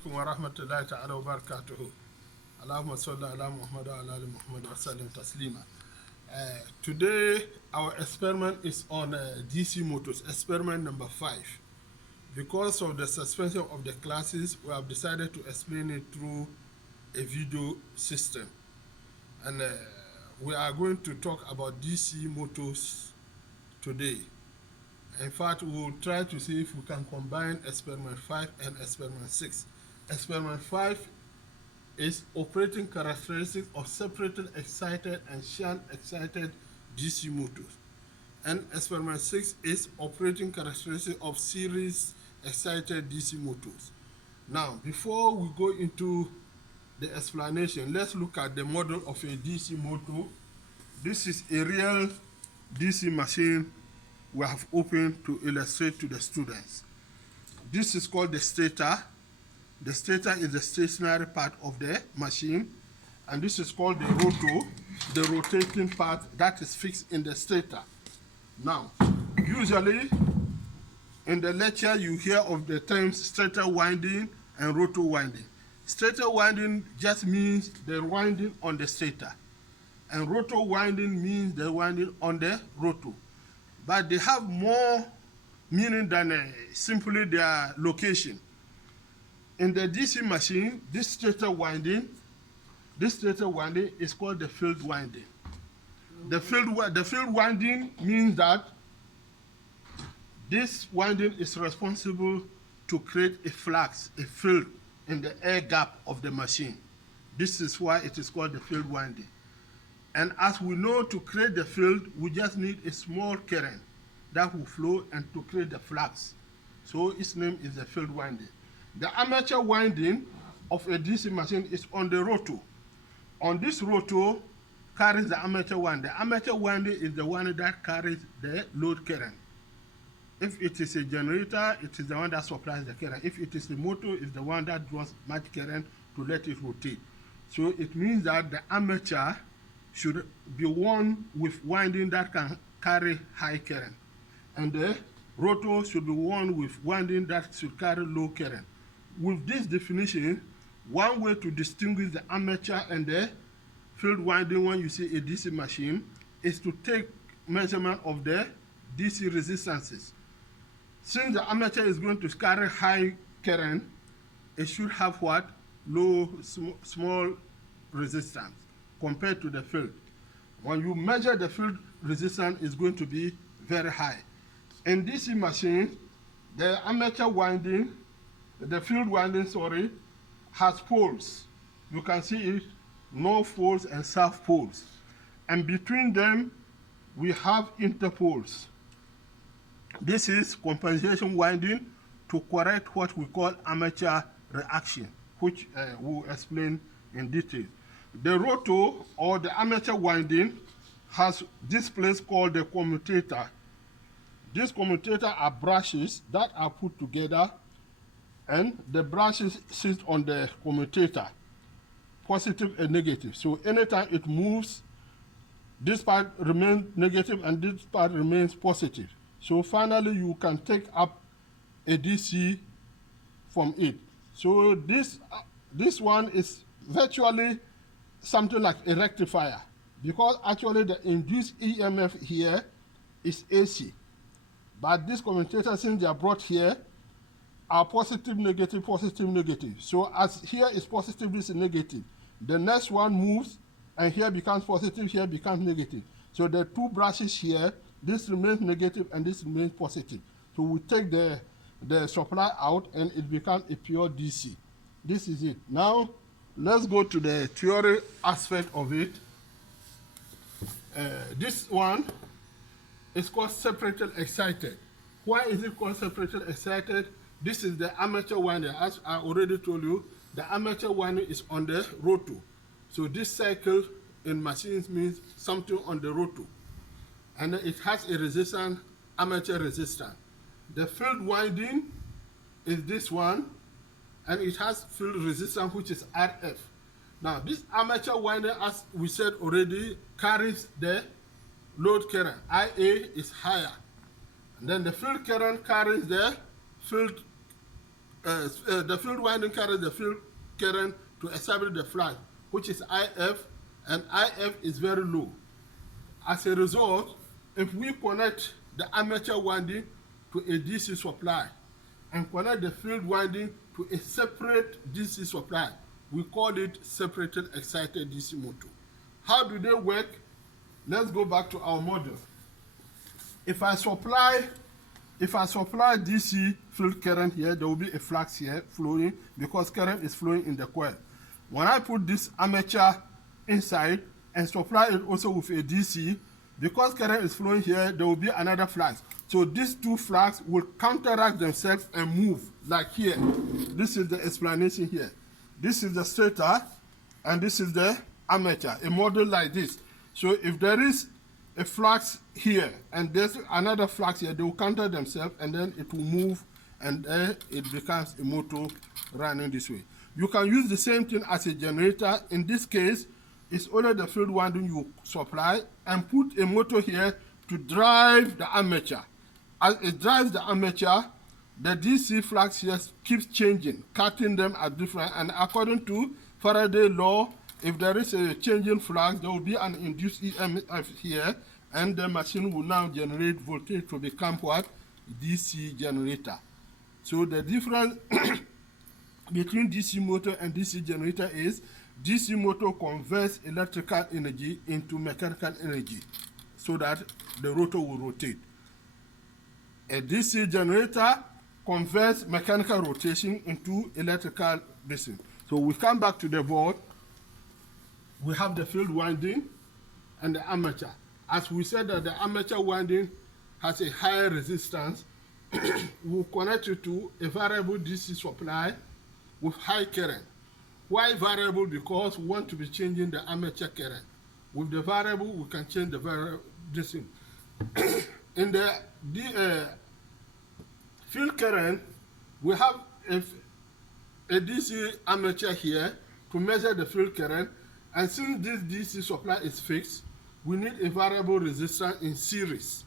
alaikum wa rahmatullahi ta'ala wa barakatuhu. Allahumma salli ala Muhammad wa ala ali Muhammad wa sallim taslima. Today, our experiment is on DC motors, experiment number 5. Because of the suspension of the classes, we have decided to explain it through a video system. And we are going to talk about DC motors today. In fact, we will try to see if we can combine experiment 5 and experiment 6. Experiment 5 is operating characteristics of separated excited and shunt excited DC motors. And experiment 6 is operating characteristics of series excited DC motors. Now, before we go into the explanation, let's look at the model of a DC motor. This is a real DC machine we have opened to illustrate to the students. This is called the stator. The stator is the stationary part of the machine, and this is called the rotor, the rotating part that is fixed in the stator. Now, usually in the lecture you hear of the terms stator winding and rotor winding. Stator winding just means the winding on the stator, and rotor winding means the winding on the rotor. But they have more meaning than simply their location. In the DC machine, this stator winding is called the field winding. The field winding means that this winding is responsible to create a flux, a field in the air gap of the machine. This is why it is called the field winding. And as we know, to create the field, we just need a small current that will flow and to create the flux. So its name is the field winding. The armature winding of a DC machine is on the rotor. On this rotor carries the armature winding. The armature winding is the one that carries the load current. If it is a generator, it is the one that supplies the current. If it is a motor, it's the one that draws much current to let it rotate. So it means that the armature should be one with winding that can carry high current, and the rotor should be one with winding that should carry low current. With this definition, one way to distinguish the armature and the field winding when you see a DC machine is to take measurement of the DC resistances. Since the armature is going to carry high current, it should have what? Small resistance compared to the field. When you measure the field resistance, is going to be very high. In DC machine, the armature winding, the field winding, has poles. You can see it, north poles and south poles. And between them, we have interpoles. This is compensation winding to correct what we call armature reaction, which we'll explain in detail. The rotor or the armature winding has this place called the commutator. These commutators are brushes that are put together, and the brushes sit on the commutator, positive and negative. So anytime it moves, this part remains negative and this part remains positive. So finally you can take up a DC from it. So this one is virtually something like a rectifier, because actually the induced EMF here is AC. But these commutators, since they are brought here, are positive, negative, positive, negative. So as here is positive, this is negative. The next one moves, and here becomes positive, here becomes negative. So the two brushes here, this remains negative and this remains positive. So we take the supply out and it becomes a pure DC. This is it. Now, let's go to the theory aspect of it. This one is called separated excited. Why is it called separated excited? This is the armature winding. As I already told you, the armature winding is on the rotor. So this cycle in machines means something on the rotor. And it has a resistance, armature resistance. The field winding is this one, and it has field resistance, which is RF. Now, this armature winding, as we said already, carries the load current. IA is higher. And then the field current carries the field the field winding carries the field current to establish the flag, which is IF, and IF is very low. As a result, if we connect the armature winding to a DC supply and connect the field winding to a separate DC supply, we call it separated excited DC motor. How do they work? Let's go back to our model. If I supply DC field current here, there will be a flux here flowing because current is flowing in the coil. When I put this armature inside and supply it also with a DC, because current is flowing here, there will be another flux. So these two flags will counteract themselves and move, like here. This is the explanation here. This is the stator, and this is the armature, a model like this. So if there is a flux here, and there's another flux here, they will counter themselves, and then it will move, and then it becomes a motor running this way. You can use the same thing as a generator. In this case, it's only the field winding you supply, and put a motor here to drive the armature. As it drives the armature, the DC flux here keeps changing, cutting them at different, and according to Faraday law, if there is a changing flux, there will be an induced EMF here, and the machine will now generate voltage to become what? DC generator. So the difference between DC motor and DC generator is DC motor converts electrical energy into mechanical energy so that the rotor will rotate. A DC generator converts mechanical rotation into electrical distance. So we come back to the board. We have the field winding and the armature. As we said that the armature winding has a higher resistance, we'll connect it to a variable DC supply with high current. Why variable? Because we want to be changing the armature current. With the variable, we can change the variable DC. In the field current, we have a DC armature here to measure the field current, and since this DC supply is fixed, we need a variable resistance in series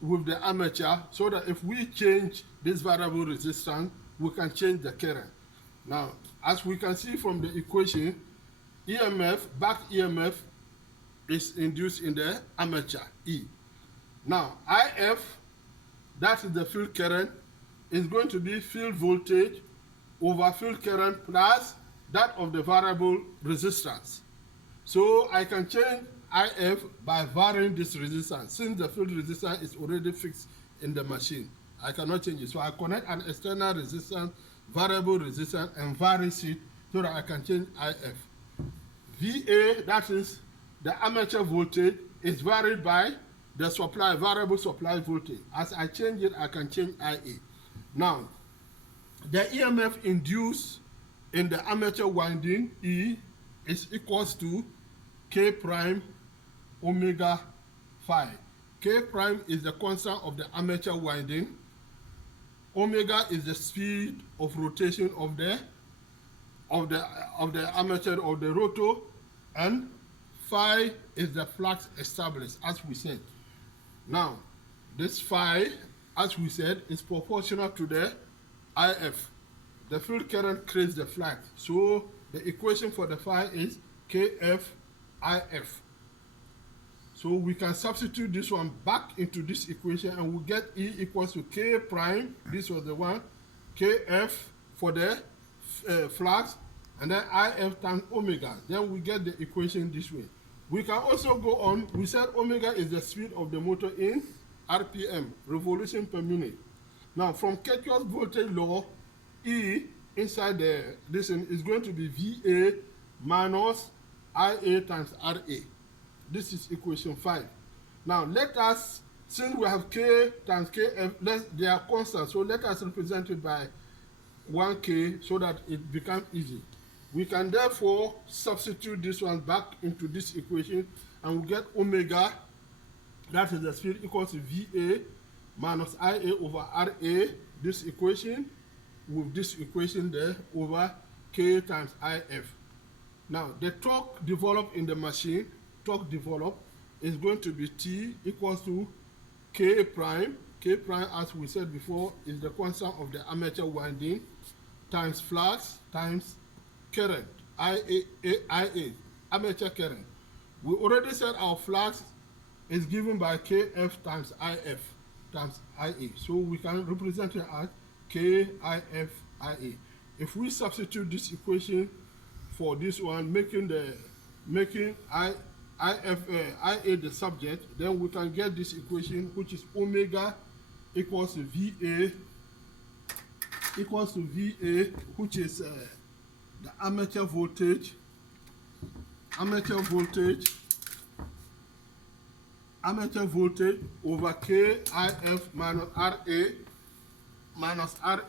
with the armature so that if we change this variable resistance, we can change the current. Now, as we can see from the equation, EMF, back EMF, is induced in the armature, E. Now, IF, that is the field current, is going to be field voltage over field current plus that of the variable resistance. So I can change IF by varying this resistance. Since the field resistance is already fixed in the machine, I cannot change it. So I connect an external resistance, variable resistance, and vary it so that I can change IF. VA, that is the armature voltage, is varied by the supply, variable supply voltage. As I change it, I can change IA. Now, the EMF induced in the armature winding, E, is equals to K prime omega phi. K prime is the constant of the armature winding. Omega is the speed of rotation of the armature of the rotor, and phi is the flux established, as we said. Now, this phi, as we said, is proportional to the IF. The field current creates the flux. So the equation for the phi is KF IF. So we can substitute this one back into this equation, and we get E equals to K prime, this was the one, KF for the flux, and then IF times omega. Then we get the equation this way. We can also go on. We said omega is the speed of the motor in RPM, revolution per minute. Now, from Kirchhoff's voltage law, E inside this is going to be VA minus IA times RA. This is equation 5. Now, let us, since we have K times KF, they are constant, so let us represent it by 1K so that it becomes easy. We can therefore substitute this one back into this equation, and we get omega, that is the speed, equals to VA minus IA over RA, this equation, with this equation there, over K times IF. Now, the torque developed in the machine, torque developed, is going to be T equals to K prime, K prime, as we said before, is the constant of the armature winding times flux times current, IA, armature current. We already said our flux is given by Kf times If times Ia. So we can represent it as Kif Ia. If we substitute this equation for this one, making Ia the subject, then we can get this equation, which is omega equals to VA, which is the armature voltage over Kif minus Ra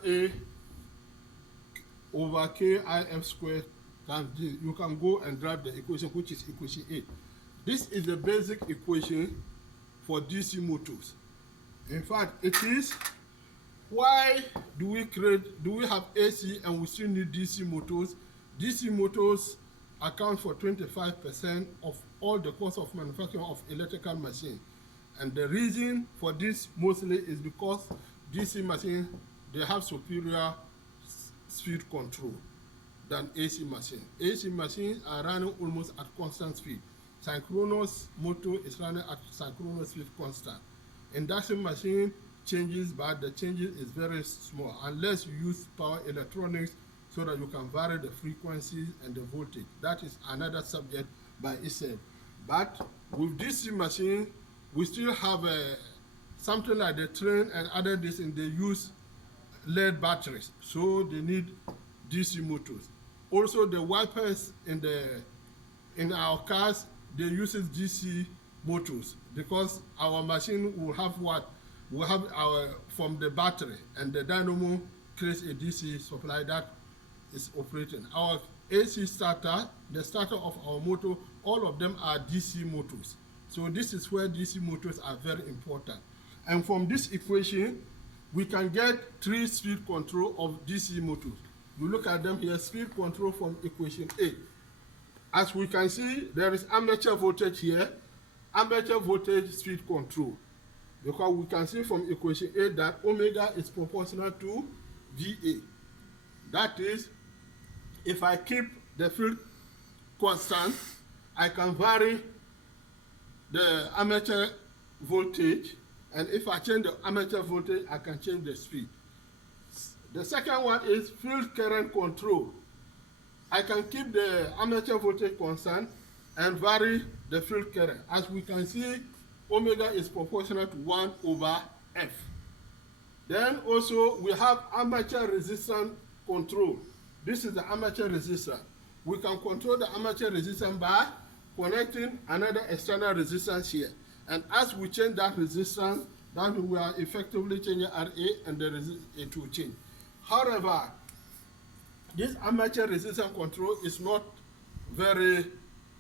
over Kif squared times D. You can go and grab the equation, which is equation 8. This is the basic equation for DC motors. In fact, it is why do we have AC and we still need DC motors? DC motors account for 25% of all the cost of manufacturing of electrical machine. And the reason for this mostly is because DC machines, they have superior speed control than AC machines. AC machines are running almost at constant speed. Synchronous motor is running at synchronous speed constant. Induction machine changes, but the changes is very small unless you use power electronics so that you can vary the frequencies and the voltage. That is another subject by itself. But with DC machine, we still have something like the train and other this, and they use lead batteries, so they need DC motors. Also, the wipers in our cars, they use DC motors because our machine will have what? Will have our from the battery, and the dynamo creates a DC supply that is operating. Our AC starter, the starter of our motor, all of them are DC motors. So this is where DC motors are very important. And from this equation, we can get 3 speed control of DC motors. You look at them here, speed control from equation 8. As we can see, there is armature voltage here, armature voltage speed control. Because we can see from equation 8 that omega is proportional to VA. That is, if I keep the field constant, I can vary the armature voltage, and if I change the armature voltage, I can change the speed. The second one is field current control. I can keep the armature voltage constant and vary the field current. As we can see, omega is proportional to 1 over F. Then also we have armature resistance control. This is the armature resistance. We can control the armature resistance by connecting another external resistance here. And as we change that resistance, then we are effectively changing RA, and it will change. However, this armature resistance control is not very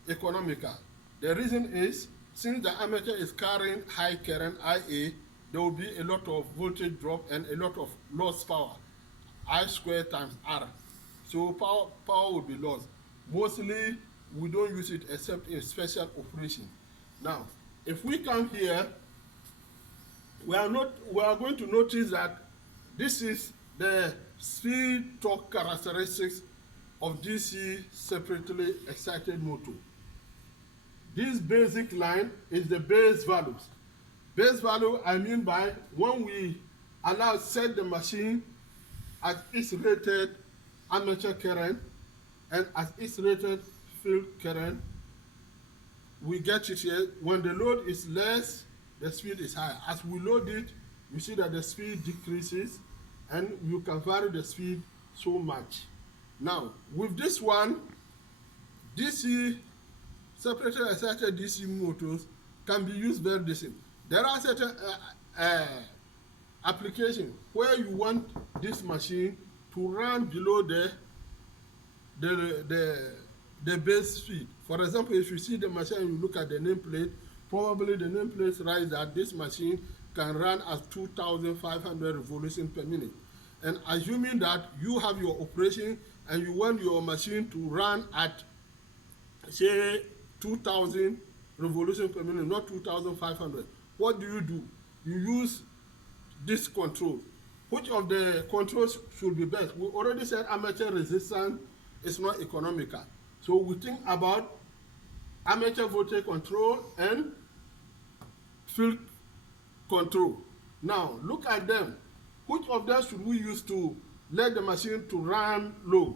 economical. The reason is, since the armature is carrying high current IA, there will be a lot of voltage drop and a lot of lost power, I squared times R. So power will be lost. Mostly, we don't use it except in special operation. Now, if we come here, we are going to notice that this is the speed torque characteristics of DC separately excited motor. This basic line is the base values. Base value, I mean by when we set the machine at its rated armature current and at its rated field current, we get it here. When the load is less, the speed is higher. As we load it, you see that the speed decreases, and you can vary the speed so much. Now, with this one, DC, separately excited DC motors can be used very decent. There are certain applications where you want this machine to run below the base speed. For example, if you see the machine, you look at the nameplate, probably the nameplate writes that this machine can run at 2,500 revolutions per minute. And assuming that you have your operation and you want your machine to run at, say, 2,000 revolutions per minute, not 2,500, what do? You use this control. Which of the controls should be best? We already said armature resistance is not economical. So we think about armature voltage control and field control. Now look at them. Which of them should we use to let the machine to run low?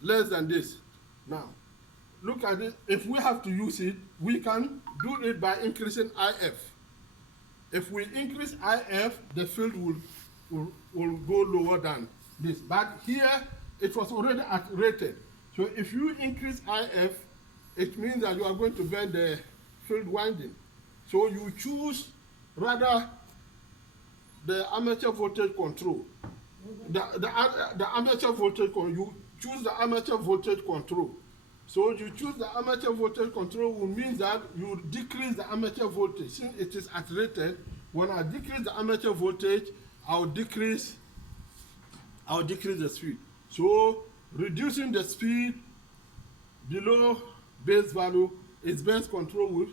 Less than this. Now look at it. If we have to use it, we can do it by increasing IF. If we increase IF, the field will go lower than this. But here, it was already at rated. So if you increase IF, it means that you are going to bend the field winding. So you choose rather the armature voltage control. The armature voltage control, you choose the armature voltage control. So you choose the armature voltage control will mean that you decrease the armature voltage. Since it is at rated, when I decrease the armature voltage, I'll decrease the speed. So reducing the speed below base value is best controlled with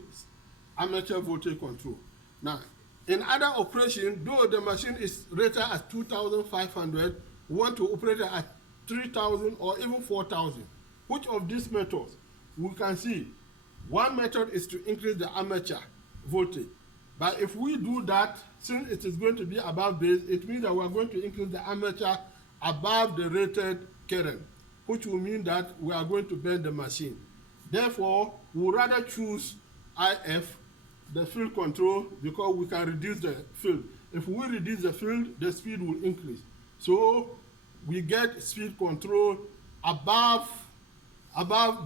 armature voltage control. Now, in other operation, though the machine is rated at 2,500, we want to operate it at 3,000 or even 4,000. Which of these methods? We can see one method is to increase the armature voltage. But if we do that, since it is going to be above base, it means that we are going to increase the armature above the rated current, which will mean that we are going to bend the machine. Therefore, we rather choose IF, the field control, because we can reduce the field. If we reduce the field, the speed will increase. So we get speed control above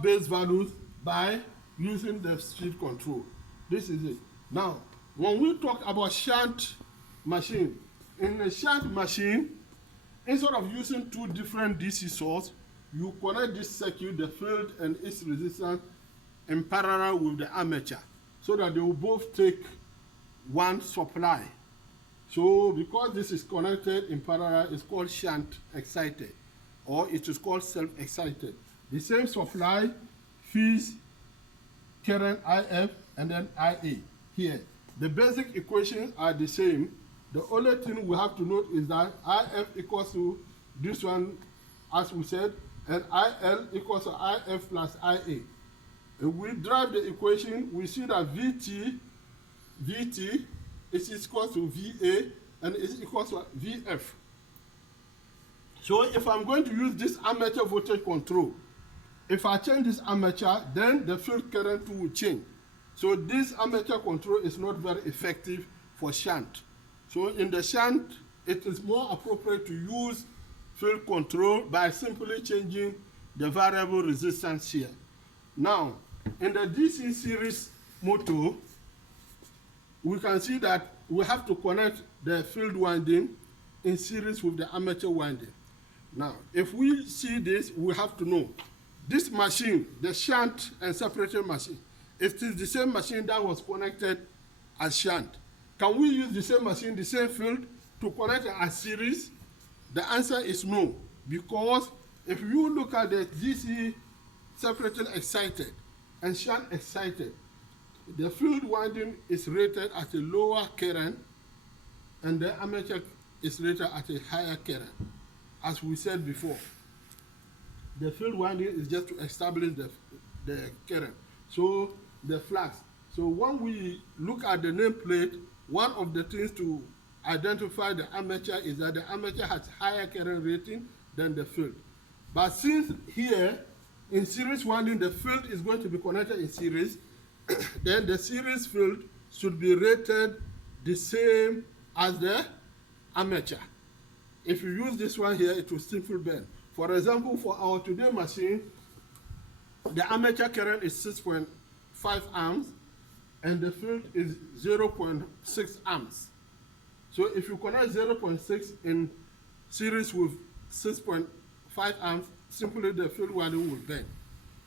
base values by using the speed control. This is it. Now, when we talk about shunt machine, in a shunt machine, instead of using two different DC sources, you connect this circuit, the field and its resistance, in parallel with the armature, so that they will both take one supply. So because this is connected in parallel, it's called shunt excited, or it is called self-excited. The same supply feeds current IF and then IA here. The basic equations are the same. The only thing we have to note is that IF equals to this one, as we said, and IL equals to IF plus IA. If we drive the equation, we see that VT is equal to VA and is equal to VF. So if I'm going to use this armature voltage control, if I change this armature, then the field current will change. So this armature control is not very effective for shunt. So in the shunt, it is more appropriate to use field control by simply changing the variable resistance here. Now, in the DC series motor, we can see that we have to connect the field winding in series with the armature winding. Now, if we see this, we have to know this machine, the shunt and separator machine, it is the same machine that was connected as shunt. Can we use the same machine, the same field, to connect it as series? The answer is no, because if you look at the DC separator excited and shunt excited, the field winding is rated at a lower current and the armature is rated at a higher current, as we said before. The field winding is just to establish the current, so the flux. So when we look at the nameplate, one of the things to identify the armature is that the armature has higher current rating than the field. But since here in series winding the field is going to be connected in series, then the series field should be rated the same as the armature. If you use this one here, it will simply bend. For example, for our today machine, the armature current is 6.5 amps and the field is 0.6 amps. So if you connect 0.6 in series with 6.5 amps, simply the field winding will bend.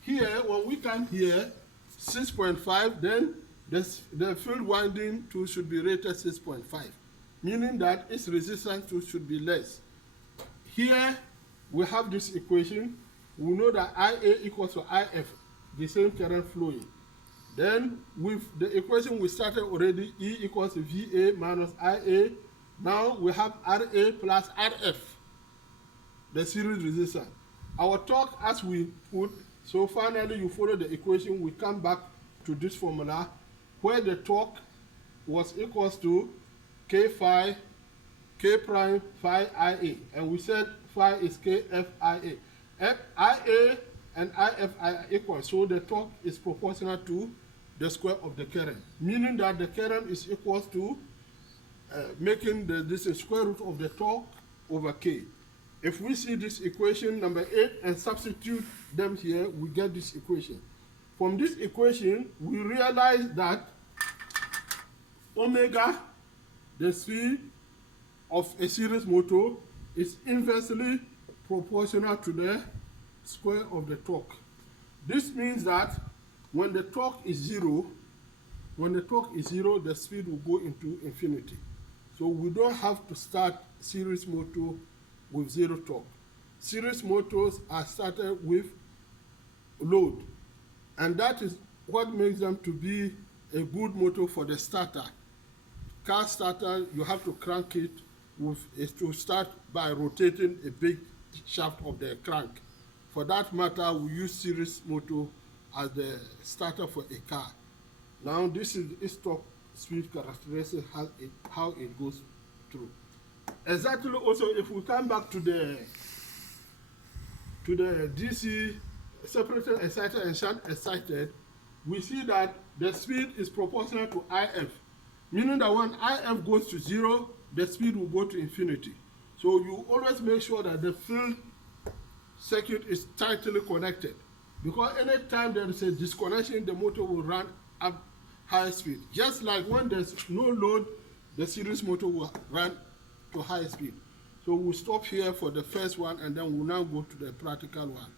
Here, when we come here, 6.5, then the field winding too should be rated 6.5, meaning that its resistance too should be less. Here, we have this equation. We know that IA equals to IF, the same current flowing. Then with the equation we started already, E equals to VA minus IA Now we have RA plus RF, the series resistance. Our torque as we put, so finally you follow the equation, we come back to this formula where the torque was equals to K phi, K prime phi IA, and we said phi is KFIA. IA and IF are equal, so the torque is proportional to the square of the current, meaning that the current is equal to making this square root of the torque over K. If we see this equation number 8 and substitute them here, we get this equation. From this equation, we realize that omega, the speed of a series motor, is inversely proportional to the square of the torque. This means that when the torque is zero, the speed will go into infinity. So we don't have to start series motor with zero torque. Series motors are started with load, and that is what makes them to be a good motor for the starter. Car starter, you have to crank it to start by rotating a big shaft of the crank. For that matter, we use series motor as the starter for a car. Now this is its torque speed characteristic, how it goes through. Exactly. Also, if we come back to the DC separated excited and shunt excited, we see that the speed is proportional to IF, meaning that when IF goes to 0, the speed will go to infinity. So you always make sure that the field circuit is tightly connected, because anytime there is a disconnection, the motor will run at high speed. Just like when there's no load, the series motor will run to high speed. So we'll stop here for the first one, and then we'll now go to the practical one.